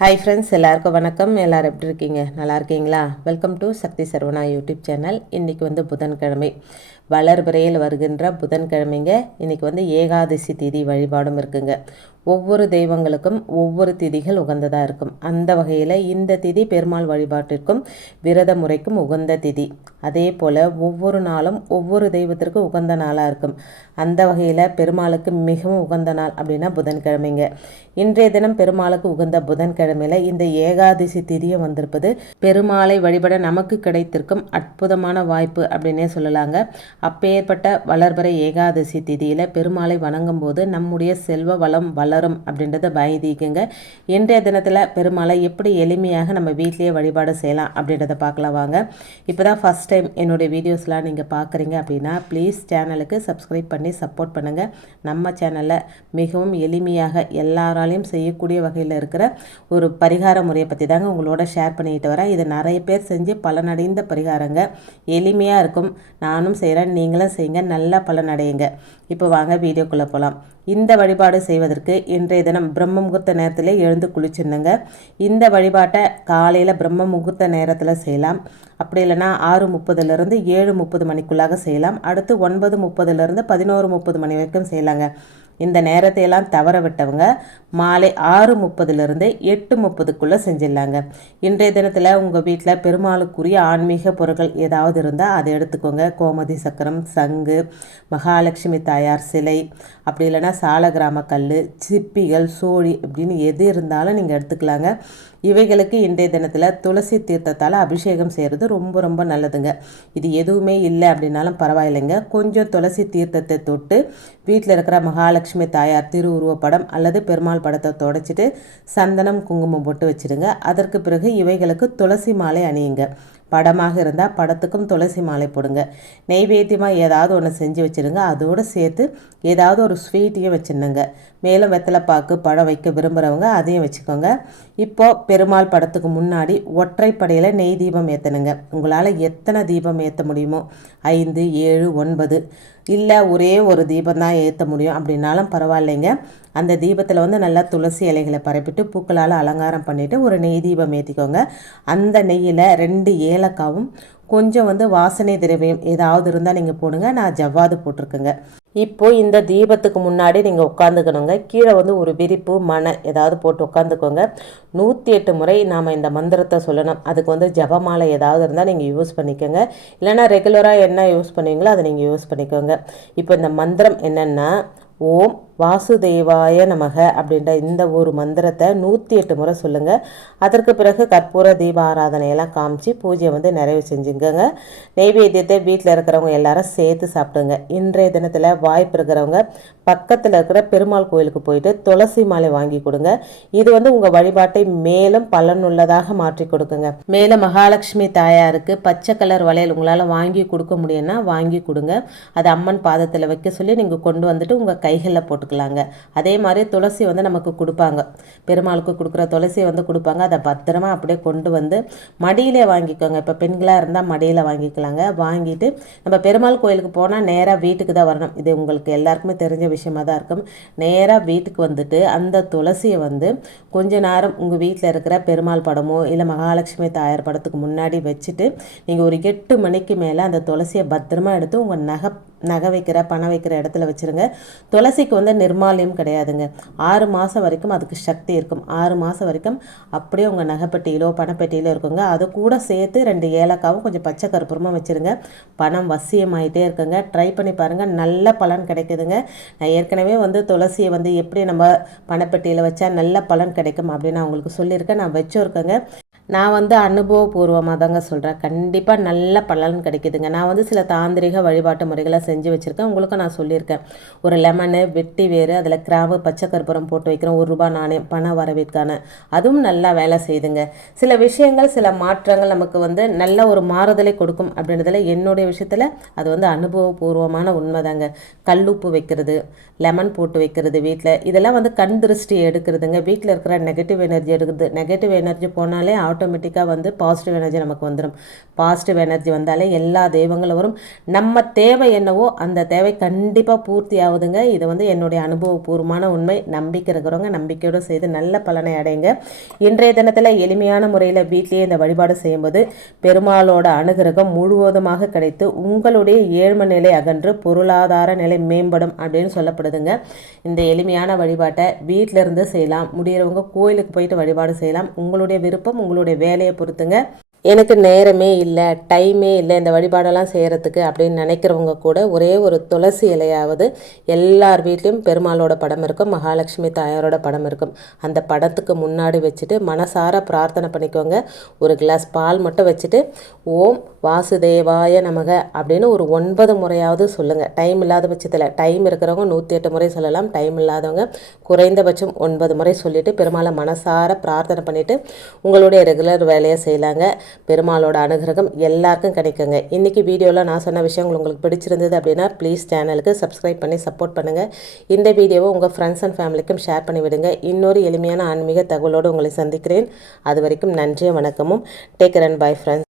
Hi friends எல்லாருக்கும் வணக்கம். எல்லோரும் எப்படி இருக்கீங்க? நல்லா இருக்கீங்களா? Welcome to Shakthi Sarvana YouTube channel இன்றைக்கி வந்து புதன்கிழமை. வளர்பிறையில் வருகின்ற புதன்கிழமைங்க. இன்றைக்கி வந்து ஏகாதசி திதி வழிபாடும் இருக்குங்க. ஒவ்வொரு தெய்வங்களுக்கும் ஒவ்வொரு திதிகள் உகந்ததாக இருக்கும். அந்த வகையில் இந்த திதி பெருமாள் வழிபாட்டிற்கும் விரத முறைக்கும் உகந்த திதி. அதே போல் ஒவ்வொரு நாளும் ஒவ்வொரு தெய்வத்திற்கும் உகந்த நாளாக இருக்கும். அந்த வகையில் பெருமாளுக்கு மிகவும் உகந்த நாள் அப்படின்னா புதன்கிழமைங்க. இன்றைய தினம் பெருமாளுக்கு உகந்த புதன்கிழமையில் இந்த ஏகாதசி திதியை வந்திருப்பது பெருமாளை வழிபட நமக்கு கிடைத்திருக்கும் அற்புதமான வாய்ப்பு அப்படின்னே சொல்லலாங்க. அப்பேற்பட்ட வளர்பறை ஏகாதசி திதியில் பெருமாளை வணங்கும் போது நம்முடைய செல்வ வளம் வளரும் அப்படின்றத பயதிக்குங்க இன்றைய தினத்தில் பெருமாளை எப்படி எளிமையாக நம்ம வீட்லேயே வழிபாடு செய்யலாம் அப்படின்றத பார்க்கலாம் வாங்க. இப்போ தான் ஃபஸ்ட் டைம் என்னுடைய வீடியோஸ்லாம் நீங்கள் பார்க்குறீங்க அப்படின்னா ப்ளீஸ் சேனலுக்கு சப்ஸ்கிரைப் பண்ணி சப்போர்ட் பண்ணுங்கள் நம்ம சேனலில் மிகவும் எளிமையாக எல்லாராலையும் செய்யக்கூடிய வகையில் இருக்கிற ஒரு ஒரு பரிகார முறையை பற்றி தாங்க உங்களோட ஷேர் பண்ணிக்கிட்டு வரேன். இது நிறைய பேர் செஞ்சு பலனடைந்த பரிகாரங்க. எளிமையாக இருக்கும். நானும் செய்கிறேன் நீங்களும் செய்யுங்க. நல்லா பலனடையுங்க. இப்போ வாங்க வீடியோக்குள்ளே போகலாம் இந்த வழிபாடு செய்வதற்கு இன்றைய தினம் பிரம்ம முகூர்த்த நேரத்திலே எழுந்து குளிச்சிருந்தங்க இந்த வழிபாட்டை காலையில் பிரம்ம முகூர்த்த நேரத்தில் செய்யலாம். அப்படி இல்லைன்னா ஆறு முப்பதுலேருந்து ஏழு முப்பது மணிக்குள்ளாக செய்யலாம். அடுத்து ஒன்பது முப்பதுலேருந்து பதினோரு முப்பது மணி வரைக்கும் செய்யலாங்க. இந்த நேரத்தையெல்லாம் தவற விட்டவங்க மாலை ஆறு முப்பதுலேருந்து எட்டு முப்பதுக்குள்ளே செஞ்சிடலாங்க. இன்றைய தினத்தில் உங்கள் வீட்டில் பெருமாளுக்குரிய ஆன்மீக பொருட்கள் ஏதாவது இருந்தால் அதை எடுத்துக்கோங்க. கோமதி சக்கரம் சங்கு மகாலட்சுமி தாயார் சிலை அப்படி இல்லைன்னா சாலகிராம கல் சிப்பிகள் சோழி அப்படின்னு எது இருந்தாலும் நீங்கள் எடுத்துக்கலாங்க. இவைகளுக்கு இன்றைய தினத்தில் துளசி தீர்த்தத்தால் அபிஷேகம் செய்கிறது ரொம்ப ரொம்ப நல்லதுங்க. இது எதுவுமே இல்லை அப்படின்னாலும் பரவாயில்லைங்க. கொஞ்சம் துளசி தீர்த்தத்தை தொட்டு வீட்டில் இருக்கிற மகாலட்சுமி தாயார் திருவுருவப்படம் அல்லது பெருமாள் படத்தை தொடச்சிட்டு சந்தனம் குங்குமம் போட்டு வச்சுடுங்க. அதற்கு பிறகு இவைகளுக்கு துளசி மாலை அணியுங்க. படமாக இருந்தால் படத்துக்கும் துளசி மாலை போடுங்க. நெய்வேத்தியமாக ஏதாவது ஒன்று செஞ்சு வச்சுருங்க. அதோடு சேர்த்து ஏதாவது ஒரு ஸ்வீட்டையும் வச்சுருந்துங்க மேலும் வெத்தலைப்பாக்கு பழம் வைக்க விரும்புகிறவங்க அதையும் வச்சுக்கோங்க. இப்போது பெருமாள் படத்துக்கு முன்னாடி ஒற்றைப்படையில் நெய் தீபம் ஏற்றணுங்க உங்களால் எத்தனை தீபம் ஏற்ற முடியுமோ? ஐந்து ஏழு ஒன்பது. இல்லை ஒரே ஒரு தீபம் தான் ஏற்ற முடியும் அப்படின்னாலும் பரவாயில்லைங்க. அந்த தீபத்தில் வந்து நல்லா துளசி இலைகளை பரப்பிட்டு பூக்களால் அலங்காரம் பண்ணிவிட்டு ஒரு நெய் தீபம் ஏற்றிக்கோங்க அந்த நெய்யில் ரெண்டு ஏலக்காவும் கொஞ்சம் வந்து வாசனை திரவியம் ஏதாவது இருந்தால் நீங்கள் போடுங்க. நான் ஜவ்வாது போட்டிருக்கேங்க. இப்போது இந்த தீபத்துக்கு முன்னாடி நீங்கள் உட்காந்துக்கணுங்க கீழே வந்து ஒரு விரிப்பு மனை ஏதாவது போட்டு உட்காந்துக்கோங்க நூற்றி எட்டு முறை நாம் இந்த மந்திரத்தை சொல்லணும். அதுக்கு வந்து ஜபமாலை ஏதாவது இருந்தால் நீங்கள் யூஸ் பண்ணிக்கோங்க. இல்லைனா ரெகுலராக என்ன யூஸ் பண்ணுவீங்களோ அதை நீங்கள் யூஸ் பண்ணிக்கோங்க. இப்போ இந்த மந்திரம் என்னென்னா ஓம் வாசுதேவாய நமக அப்படின்ற இந்த ஒரு மந்திரத்தை நூற்றி எட்டு முறை சொல்லுங்கள் அதற்கு பிறகு கற்பூர தீப ஆராதனையெல்லாம் காமிச்சு பூஜையை வந்து நிறைவு செஞ்சுக்கோங்க நெய்வேத்தியத்தை வீட்டில் இருக்கிறவங்க எல்லாரும் சேர்த்து சாப்பிடுங்க. இன்றைய தினத்தில் வாய்ப்பு இருக்கிறவங்க பக்கத்தில் இருக்கிற பெருமாள் கோயிலுக்கு போயிட்டு துளசி மாலை வாங்கி கொடுங்க. இது வந்து உங்கள் வழிபாட்டை மேலும் பலனுள்ளதாக மாற்றி கொடுக்குங்க. மேலும் மகாலட்சுமி தாயாருக்கு பச்சை கலர் வளையல் உங்களால் வாங்கி கொடுக்க முடியும்னா வாங்கி கொடுங்க. அது அம்மன் பாதத்தில் வைக்க சொல்லி நீங்கள் கொண்டு வந்துட்டு உங்கள் கைகளில் போட்டுக்கலாங்க அதே மாதிரி துளசி வந்து நமக்கு கொடுப்பாங்க. பெருமாளுக்கு கொடுக்குற துளசியை வந்து கொடுப்பாங்க. அதை பத்திரமா அப்படியே கொண்டு வந்து மடியிலே வாங்கிக்கோங்க. இப்போ பெண்களாக இருந்தால் மடியில் வாங்கிக்கலாங்க. வாங்கிட்டு நம்ம பெருமாள் கோயிலுக்கு போனால் நேராக வீட்டுக்கு தான் வரணும். இது உங்களுக்கு எல்லாருக்குமே தெரிஞ்ச விஷயமா தான் இருக்கும். நேராக வீட்டுக்கு வந்துட்டு அந்த துளசியை வந்து கொஞ்ச நேரம் உங்கள் வீட்டில் இருக்கிற பெருமாள் படமோ இல்லை மகாலட்சுமி தாயார் படத்துக்கு முன்னாடி வச்சுட்டு நீங்கள் ஒரு எட்டு மணிக்கு மேலே அந்த துளசியை பத்திரமா எடுத்து உங்கள் நகை நகை வைக்கிற பணம் வைக்கிற இடத்துல வச்சுருங்க. துளசிக்கு வந்து நிர்மாலியம் கிடையாதுங்க. ஆறு மாதம் வரைக்கும் அதுக்கு சக்தி இருக்கும். ஆறு மாதம் வரைக்கும் அப்படியே உங்கள் நகைப்பெட்டியிலோ பணப்பெட்டியிலோ இருக்குங்க. அது கூட சேர்த்து ரெண்டு ஏலக்காவும் கொஞ்சம் பச்சை கருப்புறமாக வச்சுருங்க. பணம் வசியமாயிட்டே இருக்குங்க. ட்ரை பண்ணி பாருங்கள் நல்ல பலன் கிடைக்குதுங்க. நான் ஏற்கனவே வந்து துளசியை வந்து எப்படி நம்ம பணப்பெட்டியில் வச்சா நல்ல பலன் கிடைக்கும் அப்படின்னு நான் உங்களுக்கு சொல்லியிருக்கேன். நான் வச்சுருக்கேங்க. நான் வந்து அனுபவபூர்வமாக தாங்க சொல்கிறேன் கண்டிப்பாக நல்ல பலன் கிடைக்குதுங்க. நான் வந்து சில தாந்திரிக வழிபாட்டு முறைகளை செஞ்சு வச்சுருக்கேன். உங்களுக்கு நான் சொல்லியிருக்கேன். ஒரு லெமனு வெட்டி வேறு அதில் கிராம்பு பச்சை கற்பூரம் போட்டு வைக்கிறேன் ஒரு ரூபா நாணயம் பண வரவேற்கான. அதுவும் நல்லா வேலை செய்துங்க சில விஷயங்கள் சில மாற்றங்கள் நமக்கு வந்து நல்ல ஒரு மாறுதலை கொடுக்கும் அப்படின்றதுல என்னுடைய விஷயத்தில் அது வந்து அனுபவபூர்வமான உண்மை தாங்க கல்லுப்பு வைக்கிறது லெமன் போட்டு வைக்கிறது வீட்டில் இதெல்லாம் வந்து கண் திருஷ்டி எடுக்கிறதுங்க. வீட்டில் இருக்கிற நெகட்டிவ் எனர்ஜி எடுக்கிறது நெகட்டிவ் எனர்ஜி போனாலே ஆட்டோமேட்டிக்காக வந்து பாசிட்டிவ் எனர்ஜி நமக்கு வந்துடும் பாசிட்டிவ் எனர்ஜி வந்தாலே எல்லா தெய்வங்களும் வரும். நம்ம தேவை என்னவோ அந்த தேவை கண்டிப்பாக பூர்த்தி ஆகுதுங்க. இது வந்து என்னுடைய அனுபவபூர்வமான உண்மை. நம்பிக்கை இருக்கிறவங்க நம்பிக்கையோடு செய்து நல்ல பலனை அடைங்க இன்றைய தினத்தில் எளிமையான முறையில் வீட்டிலேயே இந்த வழிபாடு செய்யும்போது பெருமாளோட அனுகிரகம் முழுவதுமாக கிடைத்து உங்களுடைய ஏழ்ம நிலை அகன்று பொருளாதார நிலை மேம்படும் அப்படின்னு சொல்லப்படுதுங்க. இந்த எளிமையான வழிபாட்டை வீட்டிலிருந்து செய்யலாம். முடிகிறவங்க கோயிலுக்கு போயிட்டு வழிபாடு செய்யலாம். உங்களுடைய விருப்பம் உங்களுடைய வேலையை பொறுத்துங்க. எனக்கு நேரமே இல்லை டைமே இல்லை இந்த வழிபாடெல்லாம் செய்கிறதுக்கு அப்படின்னு நினைக்கிறவங்க கூட ஒரே ஒரு துளசி இலையாவது எல்லார் வீட்லேயும் பெருமாளோட படம் இருக்கும் மகாலட்சுமி தாயாரோட படம் இருக்கும். அந்த படத்துக்கு முன்னாடி வச்சுட்டு மனசார பிரார்த்தனை பண்ணிக்கோங்க. ஒரு கிளாஸ் பால் மட்டும் வச்சுட்டு ஓம் வாசுதேவாய நமக அப்படின்னு ஒரு ஒன்பது முறையாவது சொல்லுங்கள் டைம் இல்லாத பட்சத்தில் டைம் இருக்கிறவங்க நூற்றி எட்டு முறை சொல்லலாம். டைம் இல்லாதவங்க குறைந்தபட்சம் ஒன்பது முறை சொல்லிவிட்டு பெருமாளை மனசார பிரார்த்தனை பண்ணிவிட்டு உங்களுடைய ரெகுலர் வேலையை செய்யலாங்க. பெருமாளோட அனுகிரகம் எல்லாருக்கும் கிடைக்குங்க. இன்றைக்கி வீடியோவில் நான் சொன்ன விஷயங்கள் உங்களுக்கு பிடிச்சிருந்தது அப்படின்னா ப்ளீஸ் சேனலுக்கு சப்ஸ்கிரைப் பண்ணி சப்போர்ட் பண்ணுங்கள் இந்த வீடியோவை உங்கள் ஃப்ரெண்ட்ஸ் அண்ட் ஃபேமிலிக்கும் ஷேர் பண்ணி விடுங்க இன்னொரு எளிமையான ஆன்மீக தகவலோடு உங்களை சந்திக்கிறேன். அது வரைக்கும் நன்றியும் வணக்கமும். Take run bye friends